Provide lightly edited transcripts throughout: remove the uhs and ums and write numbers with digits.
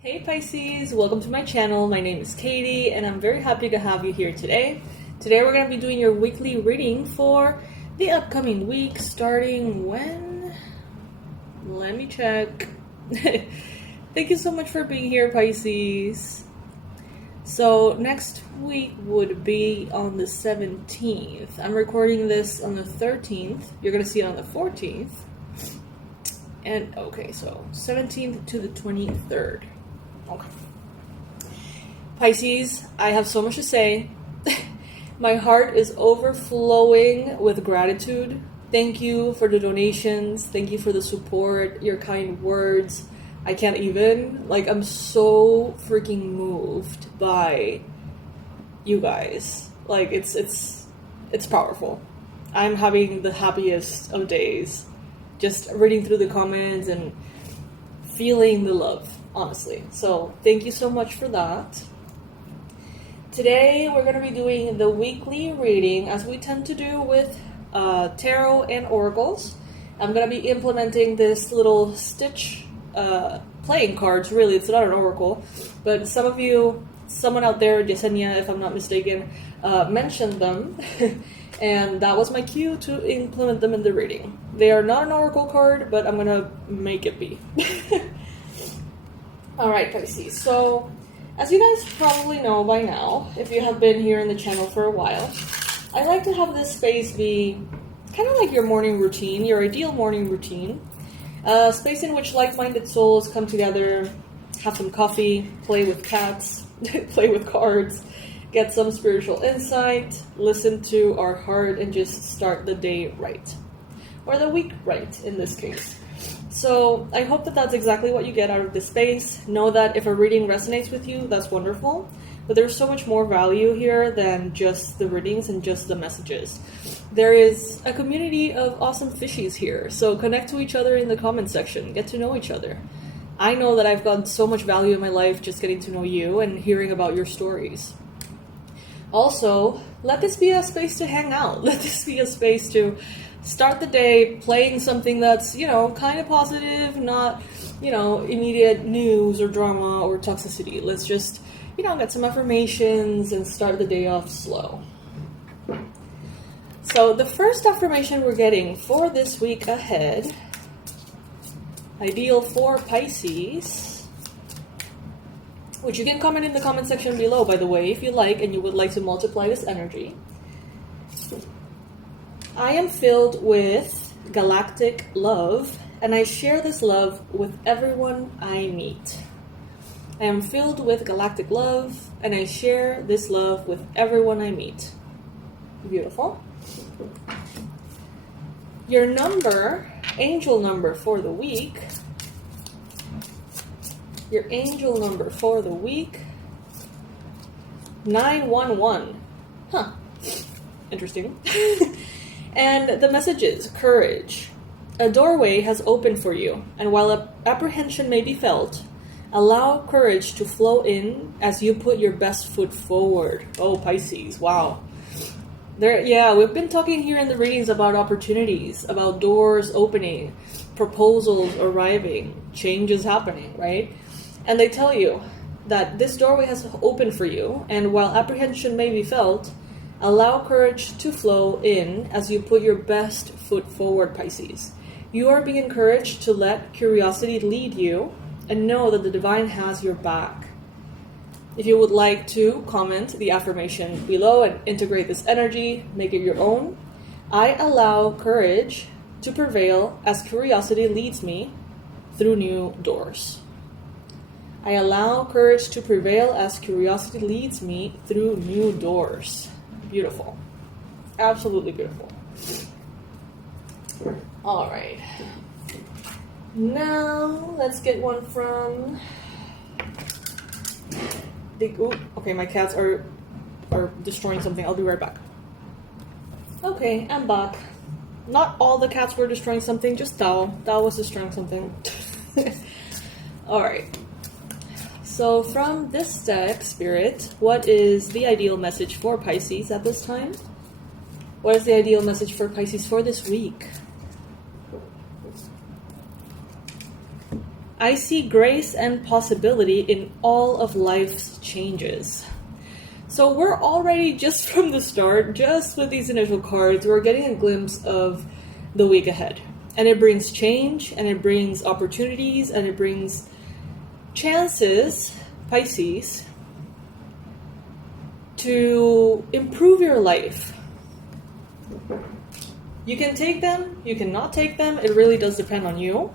Hey Pisces, welcome to my channel. My name is Katie and I'm very happy to have you here today. Today we're going to be doing your weekly reading for the upcoming week starting when? Let me check. Thank you so much for being here, Pisces. So next week would be on the 17th. I'm recording this on the 13th. You're going to see it on the 14th. And okay, so 17th to the 23rd. Okay. Pisces, I have so much to say. My heart is overflowing with gratitude. Thank you for the donations. Thank you for the support, your kind words. I can't even. Like, I'm so freaking moved by you guys. Like, it's powerful. I'm having the happiest of days. Just reading through the comments and feeling the love, honestly. So thank you so much for that. Today we're going to be doing the weekly reading as we tend to do with tarot and oracles. I'm going to be implementing this little stitch playing cards. Really, it's not an oracle, but someone out there, Yesenia, if I'm not mistaken, mentioned them. And that was my cue to implement them in the reading. They are not an oracle card, but I'm going to make it be. Alright, Pisces. So, as you guys probably know by now, if you have been here in the channel for a while, I like to have this space be kind of like your morning routine, your ideal morning routine. A space in which like-minded souls come together, have some coffee, play with cats, play with cards, get some spiritual insight, listen to our heart, and just start the day right. Or the week right, in this case. So, I hope that that's exactly what you get out of this space. Know that if a reading resonates with you, that's wonderful. But there's so much more value here than just the readings and just the messages. There is a community of awesome fishies here. So, connect to each other in the comment section. Get to know each other. I know that I've gotten so much value in my life just getting to know you and hearing about your stories. Also, let this be a space to hang out. Let this be a space to start the day playing something that's, kind of positive, not, immediate news or drama or toxicity. Let's just, get some affirmations and start the day off slow. So the first affirmation we're getting for this week ahead, ideal for Pisces, which you can comment in the comment section below, by the way, if you like and you would like to multiply this energy. I am filled with galactic love, and I share this love with everyone I meet. I am filled with galactic love, and I share this love with everyone I meet. Beautiful. Your angel number for the week. Your angel number for the week, 911. Huh. Interesting. And the message is courage. A doorway has opened for you, and while apprehension may be felt, allow courage to flow in as you put your best foot forward. Oh, Pisces, wow. We've been talking here in the readings about opportunities, about doors opening, proposals arriving, changes happening, right? And they tell you that this doorway has opened for you, and while apprehension may be felt, allow courage to flow in as you put your best foot forward, Pisces. You are being encouraged to let curiosity lead you and know that the divine has your back. If you would like to comment the affirmation below and integrate this energy, make it your own. I allow courage to prevail as curiosity leads me through new doors. I allow courage to prevail as curiosity leads me through new doors. Beautiful. Absolutely beautiful. All right. Now, let's get one from okay, my cats are destroying something. I'll be right back. Okay, I'm back. Not all the cats were destroying something, just Tao. Tao was destroying something. All right. So from this deck, Spirit, what is the ideal message for Pisces at this time? What is the ideal message for Pisces for this week? I see grace and possibility in all of life's changes. So we're already, just from the start, just with these initial cards, we're getting a glimpse of the week ahead. And it brings change, and it brings opportunities, and it brings chances, Pisces, to improve your life. You can take them, you cannot take them, it really does depend on you.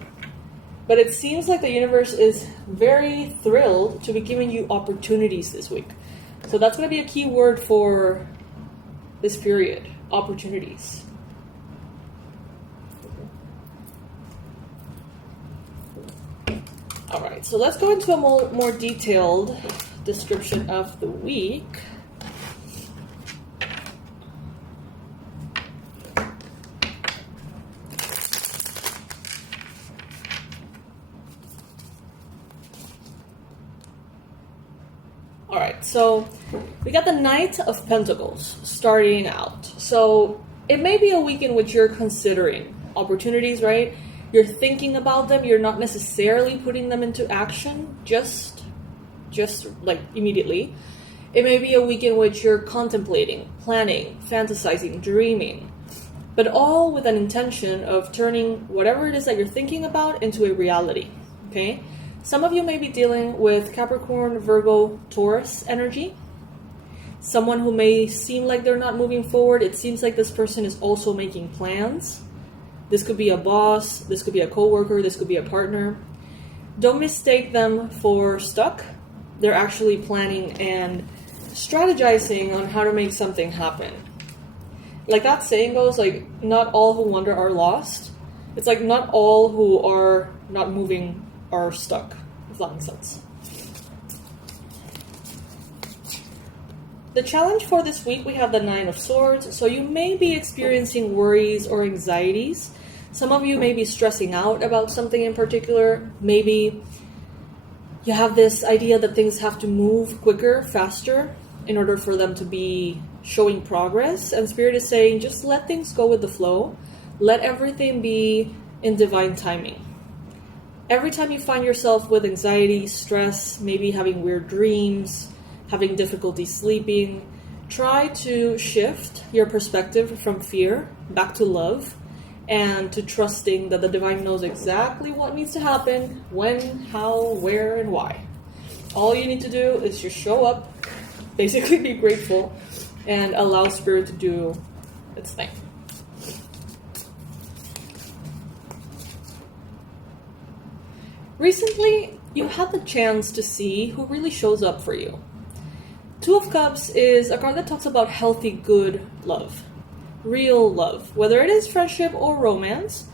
But it seems like the universe is very thrilled to be giving you opportunities this week. So that's going to be a key word for this period, opportunities. All right, so let's go into a more detailed description of the week. All right, so we got the Knight of Pentacles starting out. So it may be a week in which you're considering opportunities, right? You're thinking about them. You're not necessarily putting them into action just like immediately. It may be a week in which you're contemplating, planning, fantasizing, dreaming, but all with an intention of turning whatever it is that you're thinking about into a reality, okay? Some of you may be dealing with Capricorn, Virgo, Taurus energy. Someone who may seem like they're not moving forward. It seems like this person is also making plans. This could be a boss. This could be a coworker. This could be a partner. Don't mistake them for stuck. They're actually planning and strategizing on how to make something happen. Like that saying goes, like, not all who wander are lost. It's like not all who are not moving are stuck, if that makes sense. The challenge for this week, we have the Nine of Swords. So you may be experiencing worries or anxieties. Some of you may be stressing out about something in particular. Maybe you have this idea that things have to move quicker, faster, in order for them to be showing progress. And Spirit is saying, just let things go with the flow. Let everything be in divine timing. Every time you find yourself with anxiety, stress, maybe having weird dreams, having difficulty sleeping, try to shift your perspective from fear back to love and to trusting that the divine knows exactly what needs to happen, when, how, where, and why. All you need to do is just show up, basically be grateful, and allow Spirit to do its thing. Recently, you had the chance to see who really shows up for you. Two of Cups is a card that talks about healthy, good love. Real love. Whether it is friendship or romance,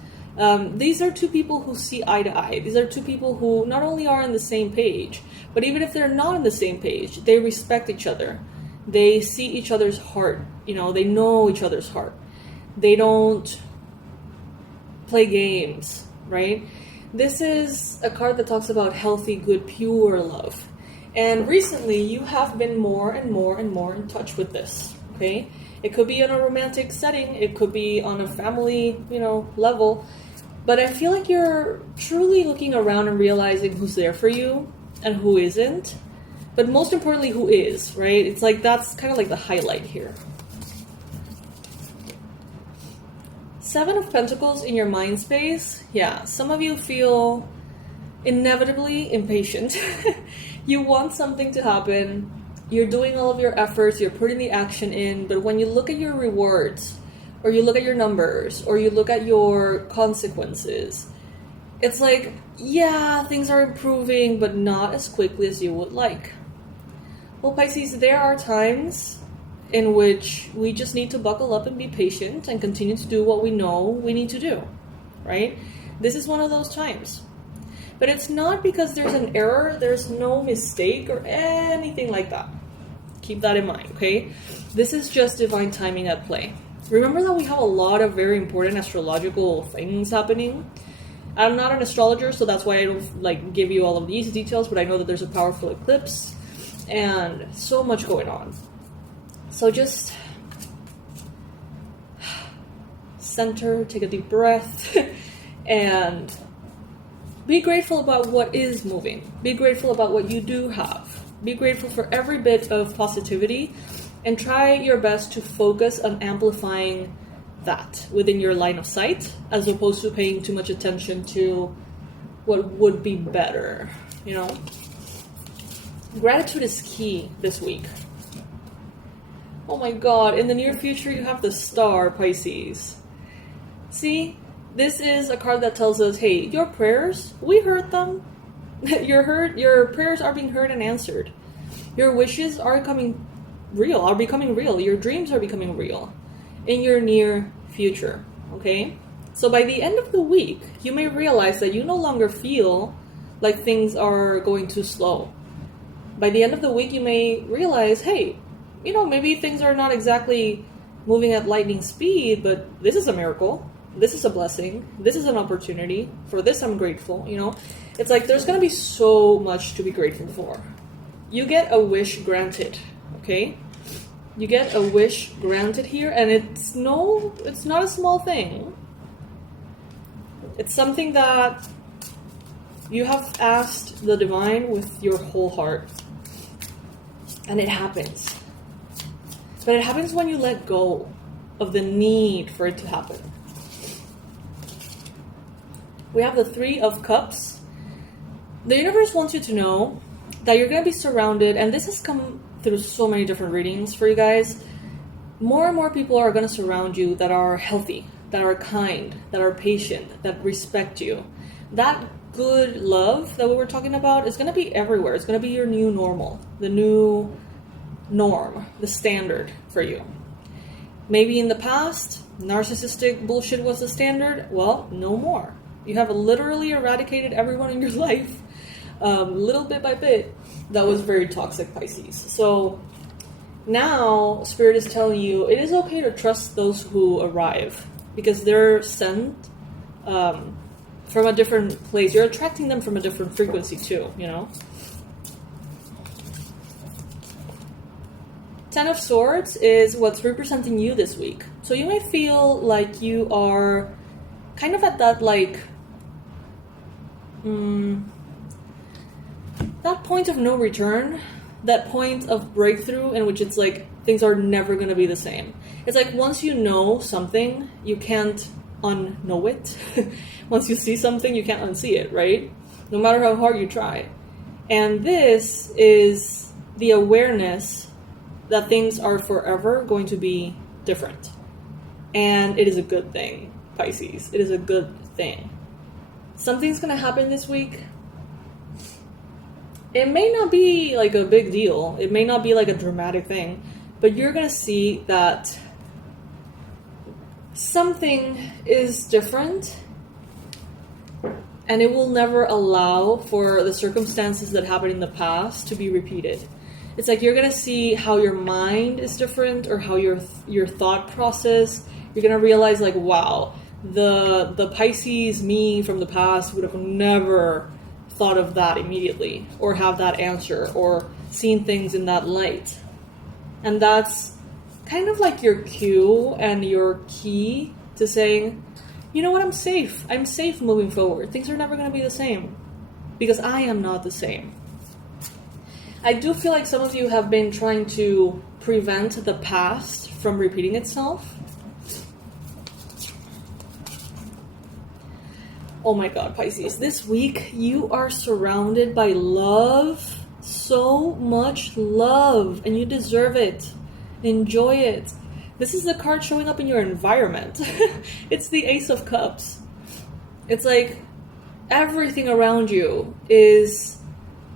these are two people who see eye to eye. These are two people who not only are on the same page, but even if they're not on the same page, they respect each other. They see each other's heart. You know, they know each other's heart. They don't play games, right? This is a card that talks about healthy, good, pure love. And recently, you have been more and more and more in touch with this, okay? It could be in a romantic setting. It could be on a family, level. But I feel like you're truly looking around and realizing who's there for you and who isn't. But most importantly, who is, right? It's like that's kind of like the highlight here. Seven of Pentacles in your mind space. Yeah, some of you feel inevitably impatient. You want something to happen. You're doing all of your efforts. You're putting the action in. But when you look at your rewards, or you look at your numbers, or you look at your consequences, it's like, yeah, things are improving, but not as quickly as you would like. Well, Pisces, there are times in which we just need to buckle up and be patient and continue to do what we know we need to do, right? This is one of those times. But it's not because there's an error, there's no mistake or anything like that. Keep that in mind, okay? This is just divine timing at play. Remember that we have a lot of very important astrological things happening. I'm not an astrologer, so that's why I don't give you all of these details, but I know that there's a powerful eclipse and so much going on. So just center, take a deep breath, and Be grateful about what is moving. Be grateful about what you do have. Be grateful for every bit of positivity and try your best to focus on amplifying that within your line of sight as opposed to paying too much attention to what would be better, you know? Gratitude is key this week. Oh my god, in the near future you have the Star, Pisces. See, this is a card that tells us, hey, your prayers, we heard them. Your prayers are being heard and answered. Your wishes are becoming real. Your dreams are becoming real in your near future, okay? So by the end of the week, you may realize that you no longer feel like things are going too slow. By the end of the week, you may realize, hey, you know, maybe things are not exactly moving at lightning speed, but this is a miracle. This is a blessing. This is an opportunity. For this, I'm grateful, you know? It's like there's going to be so much to be grateful for. You get a wish granted, okay? You get a wish granted here, and it's not a small thing. It's something that you have asked the divine with your whole heart. And it happens. But it happens when you let go of the need for it to happen. We have the Three of Cups. The universe wants you to know that you're going to be surrounded, and this has come through so many different readings for you guys. More and more people are going to surround you that are healthy, that are kind, that are patient, that respect you. That good love that we were talking about is going to be everywhere. It's going to be your new normal, the new norm, the standard for you. Maybe in the past, narcissistic bullshit was the standard. Well, no more. You have literally eradicated everyone in your life, little bit by bit. That was very toxic, Pisces. So now Spirit is telling you it is okay to trust those who arrive because they're sent from a different place. You're attracting them from a different frequency too, you know? Ten of Swords is what's representing you this week. So you may feel like you are kind of at that that point of no return, that point of breakthrough in which it's like things are never going to be the same. It's like once you know something, you can't unknow it. Once you see something, you can't unsee it, right? No matter how hard you try. And this is the awareness that things are forever going to be different. And it is a good thing, Pisces. It is a good thing. Something's going to happen this week. It may not be like a big deal. It may not be like a dramatic thing. But you're going to see that something is different. And it will never allow for the circumstances that happened in the past to be repeated. It's like you're going to see how your mind is different or how your thought process. You're going to realize like, wow, the Pisces me from the past would have never thought of that immediately or have that answer or seen things in that light. And that's kind of like your cue and your key to saying, you know what, I'm safe. I'm safe moving forward. Things are never going to be the same because I am not the same. I do feel like some of you have been trying to prevent the past from repeating itself. Oh my god, Pisces. This week, you are surrounded by love. So much love. And you deserve it. Enjoy it. This is the card showing up in your environment. It's the Ace of Cups. It's like everything around you is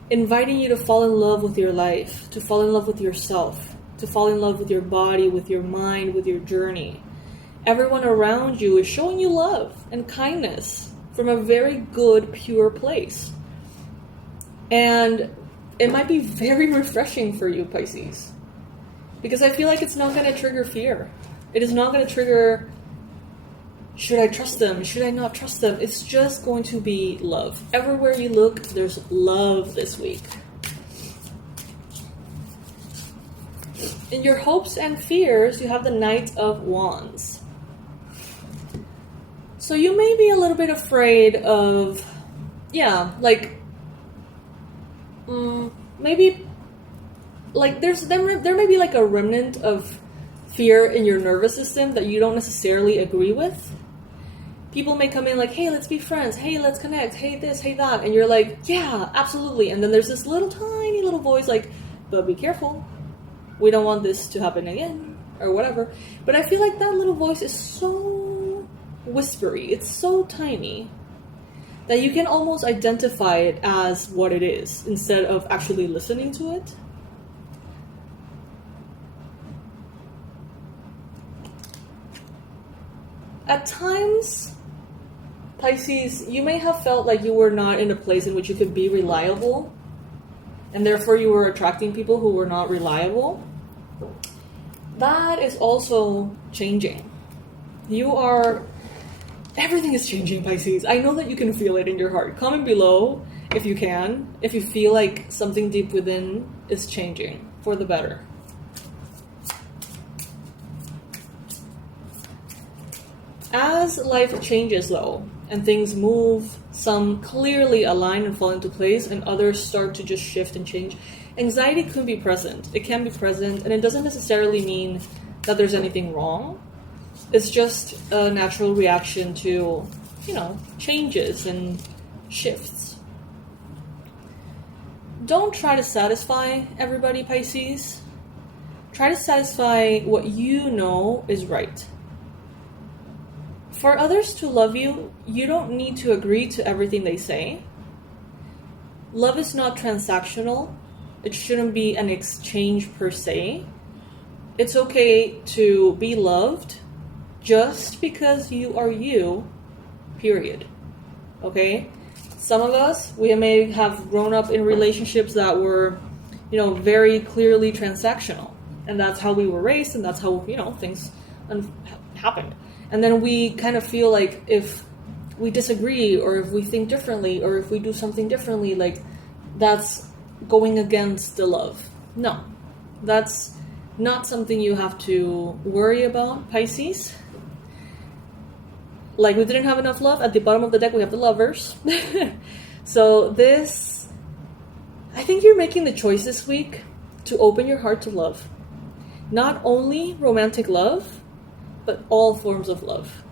inviting you to fall in love with your life, to fall in love with yourself, to fall in love with your body, with your mind, with your journey. Everyone around you is showing you love and kindness from a very good, pure place. And it might be very refreshing for you, Pisces. Because I feel like it's not going to trigger fear. It is not going to trigger, should I trust them? Should I not trust them? It's just going to be love. Everywhere you look, there's love this week. In your hopes and fears, you have the Knight of Wands. So you may be a little bit afraid of yeah, like, maybe, like, there may be like a remnant of fear in your nervous system that you don't necessarily agree with. People may come in like, hey, let's be friends, hey, let's connect, hey this, hey that, and you're like, yeah, absolutely. And then there's this little tiny little voice like, but be careful, we don't want this to happen again, or whatever. But I feel like that little voice is so whispery, it's so tiny, that you can almost identify it as what it is instead of actually listening to it. At times, Pisces, you may have felt like you were not in a place in which you could be reliable, and therefore you were attracting people who were not reliable. That is also changing. Everything is changing, Pisces. I know that you can feel it in your heart. Comment below if you can, if you feel like something deep within is changing for the better. As life changes, though, and things move, some clearly align and fall into place, and others start to just shift and change, anxiety can be present. It can be present, and it doesn't necessarily mean that there's anything wrong. It's just a natural reaction to, changes and shifts. Don't try to satisfy everybody, Pisces. Try to satisfy what you know is right. For others to love you, you don't need to agree to everything they say. Love is not transactional. It shouldn't be an exchange per se. It's okay to be loved just because you are you, period. Okay? Some of us, we may have grown up in relationships that were, very clearly transactional. And that's how we were raised, and that's how, things happened. And then we kind of feel like if we disagree, or if we think differently, or if we do something differently, like that's going against the love. No, that's not something you have to worry about, Pisces. Like we didn't have enough love, at the bottom of the deck we have the lovers. So I think you're making the choice this week to open your heart to love. Not only romantic love, but all forms of love.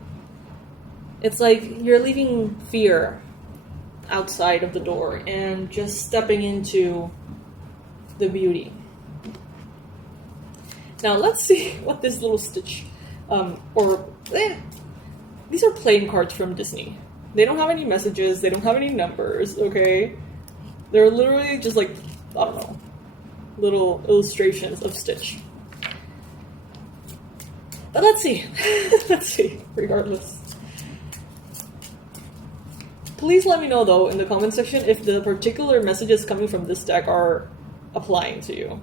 It's like you're leaving fear outside of the door and just stepping into the beauty. Now let's see what this little stitch, these are playing cards from Disney. They don't have any messages, they don't have any numbers, okay? They're literally just like, I don't know, little illustrations of Stitch. But let's see. Let's see, regardless. Please let me know, though, in the comment section if the particular messages coming from this deck are applying to you.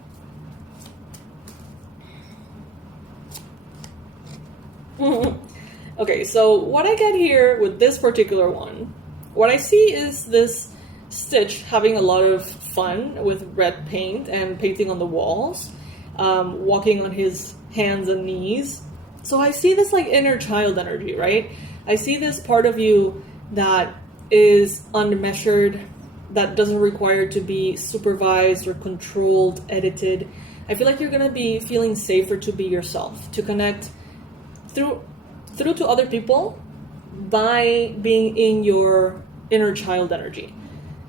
Okay, so what I get here with this particular one, what I see is this Stitch having a lot of fun with red paint and painting on the walls, walking on his hands and knees. So I see this like inner child energy, right? I see this part of you that is unmeasured, that doesn't require to be supervised or controlled, edited. I feel like you're going to be feeling safer to be yourself, to connect through to other people by being in your inner child energy.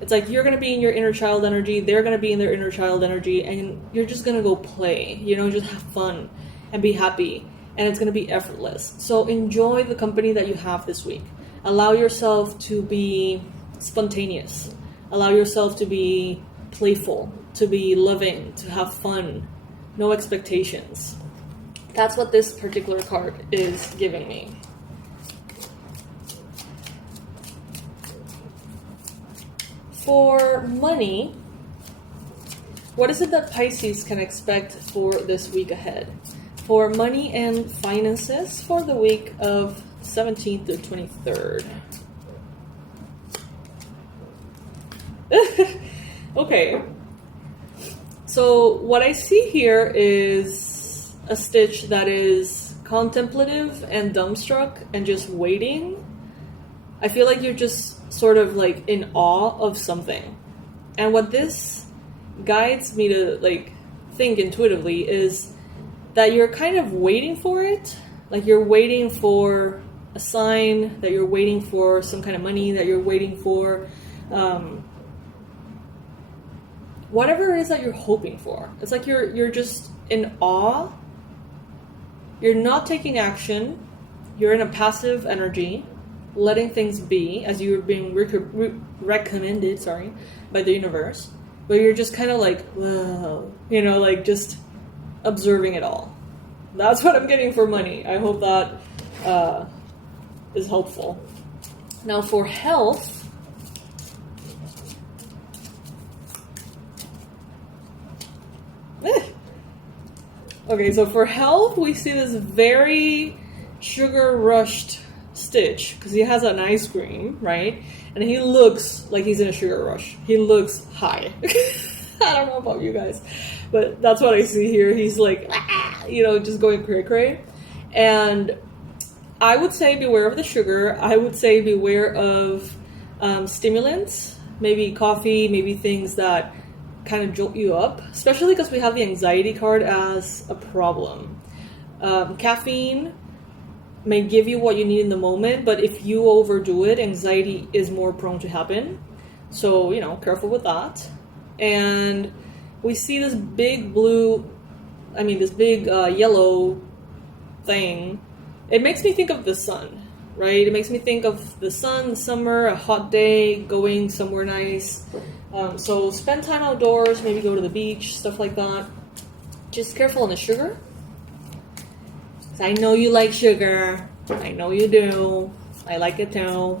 It's like you're going to be in your inner child energy, they're going to be in their inner child energy, and you're just going to go play, just have fun and be happy. And it's going to be effortless. So enjoy the company that you have this week. Allow yourself to be spontaneous. Allow yourself to be playful, to be loving, to have fun. No expectations. That's what this particular card is giving me. For money, what is it that Pisces can expect for this week ahead? For money and finances for the week of 17th to 23rd. Okay. So what I see here is a Stitch that is contemplative and dumbstruck and just waiting I feel like you're just sort of like in awe of something. And what this guides me to like think intuitively is that you're kind of waiting for it. Like you're waiting for a sign, that you're waiting for some kind of money, that you're waiting for whatever it is that you're hoping for. It's like you're just in awe. You're not taking action. You're in a passive energy, letting things be as you're being recommended, by the universe. But you're just kind of like, whoa, you know, like just observing it all. That's what I'm getting for money. I hope that is helpful. Now for health, okay, so for health, we see this very sugar-rushed Stitch, because he has an ice cream, right? And he looks like he's in a sugar rush. He looks high. I don't know about you guys, but that's what I see here. He's like, you know, just going cray-cray. And I would say beware of the sugar. I would say beware of stimulants, maybe coffee, maybe things that kind of jolt you up, especially because we have the anxiety card as a problem. Caffeine may give you what you need in the moment, but if you overdo it, anxiety is more prone to happen. So, you know, careful with that. And we see this big yellow thing. It makes me think of the sun, right? It makes me think of the sun, summer, a hot day, going somewhere nice. So spend time outdoors, maybe go to the beach, stuff like that. Just careful on the sugar. I know you like sugar. I know you do. I like it too.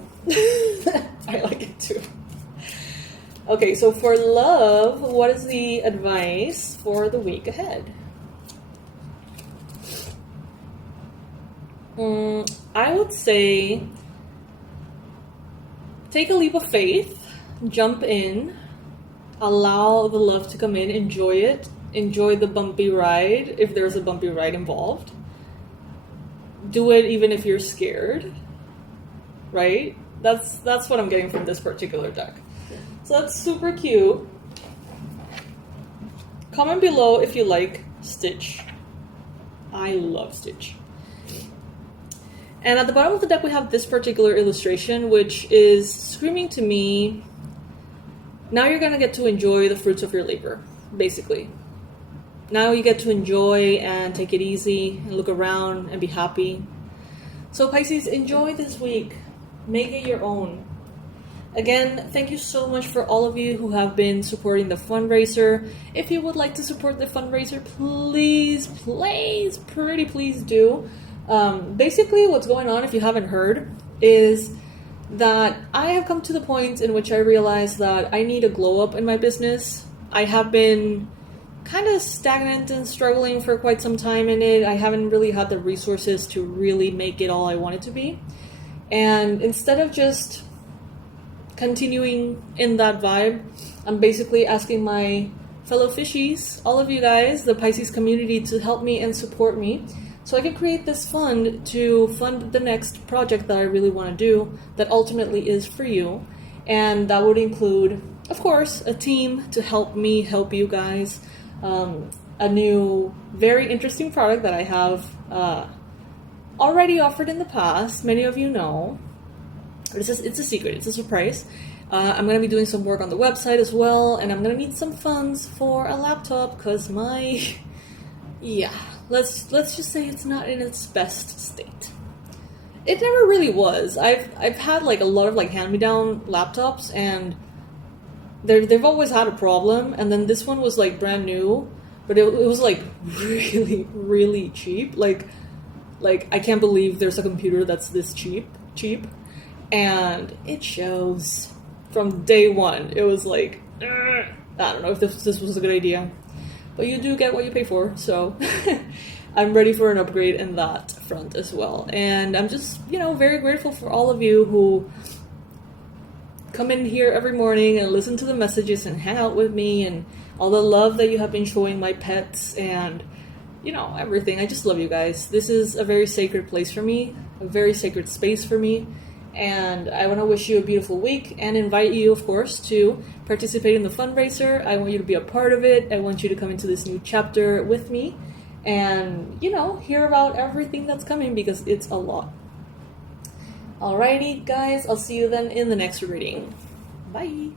I like it too. Okay, so for love, what is the advice for the week ahead? I would say take a leap of faith, jump in, allow the love to come in, enjoy it, enjoy the bumpy ride if there's a bumpy ride involved. Do it even if you're scared, right? That's what I'm getting from this particular deck. So that's super cute. Comment below if you like Stitch. I love Stitch. And at the bottom of the deck we have this particular illustration, which is screaming to me, now you're going to get to enjoy the fruits of your labor, basically. Now you get to enjoy and take it easy and look around and be happy. So Pisces, enjoy this week. Make it your own. Again, thank you so much for all of you who have been supporting the fundraiser. If you would like to support the fundraiser, please do. Basically, what's going on, if you haven't heard, is that I have come to the point in which I realize that I need a glow up in my business. I have been kind of stagnant and struggling for quite some time in it. I haven't really had the resources to really make it all I want it to be. And instead of just continuing in that vibe, I'm basically asking my fellow fishies, all of you guys, the Pisces community, to help me and support me so I can create this fund to fund the next project that I really want to do that ultimately is for you. And that would include, of course, a team to help me help you guys. A new, very interesting product that I have already offered in the past. Many of you know. It's a secret. It's a surprise. I'm going to be doing some work on the website as well, and I'm going to need some funds for a laptop because let's just say it's not in its best state. It never really was. I've had like a lot of like hand-me-down laptops, and they've always had a problem, and then this one was like brand new, but it was like really, really cheap. Like I can't believe there's a computer that's this cheap, and it shows from day one. It was like, I don't know if this was a good idea, but you do get what you pay for, so I'm ready for an upgrade in that front as well. And I'm just, very grateful for all of you who come in here every morning and listen to the messages and hang out with me, and all the love that you have been showing my pets and, everything. I just love you guys. This is a very sacred place for me, a very sacred space for me, And I want to wish you a beautiful week and invite you, of course, to participate in the fundraiser. I want you to be a part of it. I want you to come into this new chapter with me and, you know, hear about everything that's coming because it's a lot. Alrighty, guys, I'll see you then in the next reading. Bye!